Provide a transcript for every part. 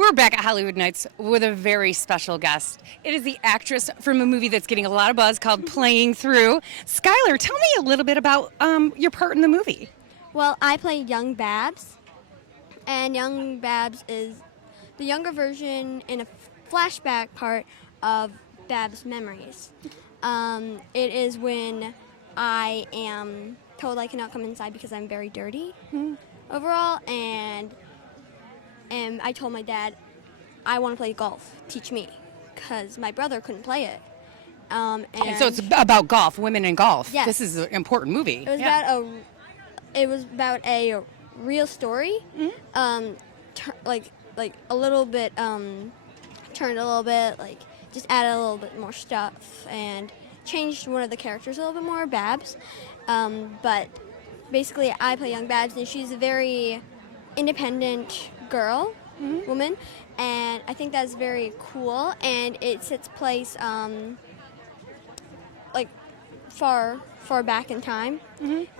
We're back at Hollywood Nights with a very special guest. It is the actress from a movie that's getting a lot of buzz called Playing Through. Skyler, tell me a little bit about your part in the movie. Well, I play young Babs, and young Babs is the younger version in a flashback part of Babs' memories. It is when I am told I cannot come inside because I'm very dirty overall, and I told my dad, I want to play golf, teach me, because my brother couldn't play it. And so it's about golf, women in golf. Yes. This is an important movie. It was about a real story, like a little bit, turned a little bit, like just added a little bit more stuff and changed one of the characters a little bit more, Babs. But basically, I play young Babs, and she's a very independent girl, woman, and I think that's very cool. And it sets place like far back in time,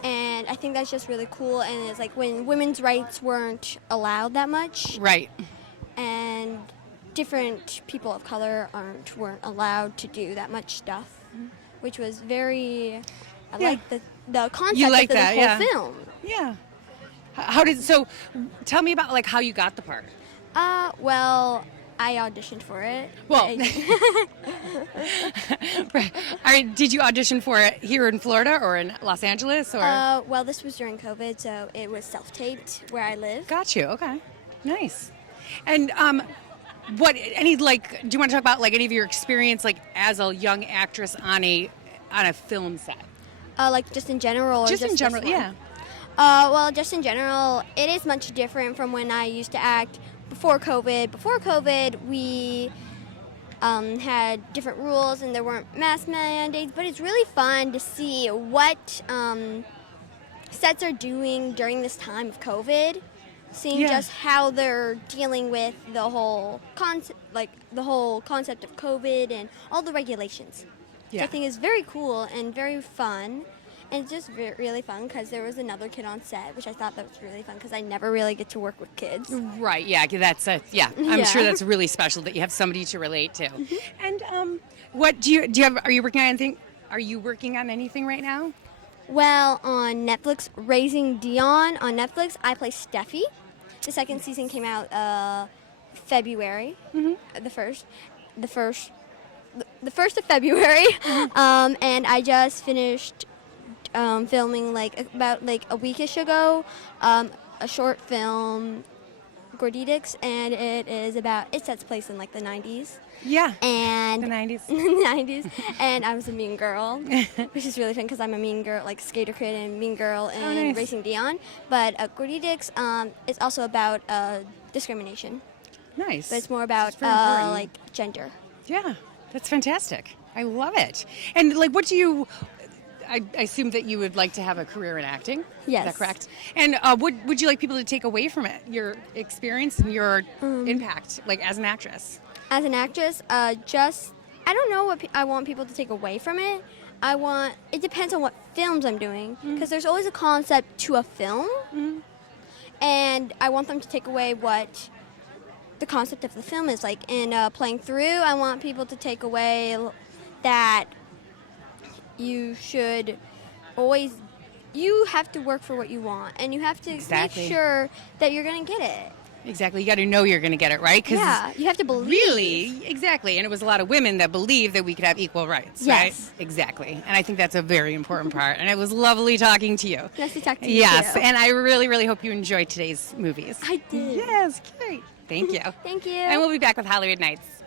and I think that's just really cool. And it's like when women's rights weren't allowed that much, right? And different people of color weren't allowed to do that much stuff, which was very. I like the concept of the whole film. Yeah. So tell me about like how you got the part. Well, I auditioned for it. Well, right. All right. Did you audition for it here in Florida or in Los Angeles? Or well, this was during COVID, so it was self-taped where I live. Got you. Okay. Nice. And do you want to talk about like any of your experience like as a young actress on a film set? Like just in general, or just in general, yeah. Well, just in general, it is much different from when I used to act before COVID. Before COVID, we had different rules and there weren't mask mandates, but it's really fun to see what sets are doing during this time of COVID, seeing just how they're dealing with the whole concept of COVID and all the regulations. Yeah. Which I think is very cool and very fun. And it's just really fun because there was another kid on set, which I thought that was really fun because I never really get to work with kids. Right, yeah, I'm sure that's really special that you have somebody to relate to. And what do you have, are you working on anything? Are you working on anything right now? Well, on Netflix, Raising Dion on Netflix, I play Steffi. The second season came out February, the first of February, and I just finished filming about a weekish ago, a short film, Gorditics, and it sets place in the 90s. Yeah. And the 90s. The 90s, and I was a mean girl, which is really fun because I'm a mean girl, like skater kid and mean girl in Racing Dion. But Gorditics is also about discrimination. Nice. But it's more about gender. Yeah. That's fantastic. I love it. And what do you? I assume that you would like to have a career in acting. Yes. Is that correct? And what would you like people to take away from it? Your experience and your impact, as an actress. As an actress, I don't know what I want people to take away from it. It depends on what films I'm doing, because there's always a concept to a film, and I want them to take away what the concept of the film is in Playing Through. I want people to take away that you have to work for what you want, and you have to make sure that you're going to get it. Exactly. You got to know you're going to get it, right? Yeah, you have to believe. Really, exactly. And it was a lot of women that believed that we could have equal rights, right? Exactly. And I think that's a very important part. And it was lovely talking to you. Nice to talk to you. Yes, and I really, really hope you enjoyed today's movies. I did. Yes, great. Thank you. Thank you. And we'll be back with Hollywood Nights.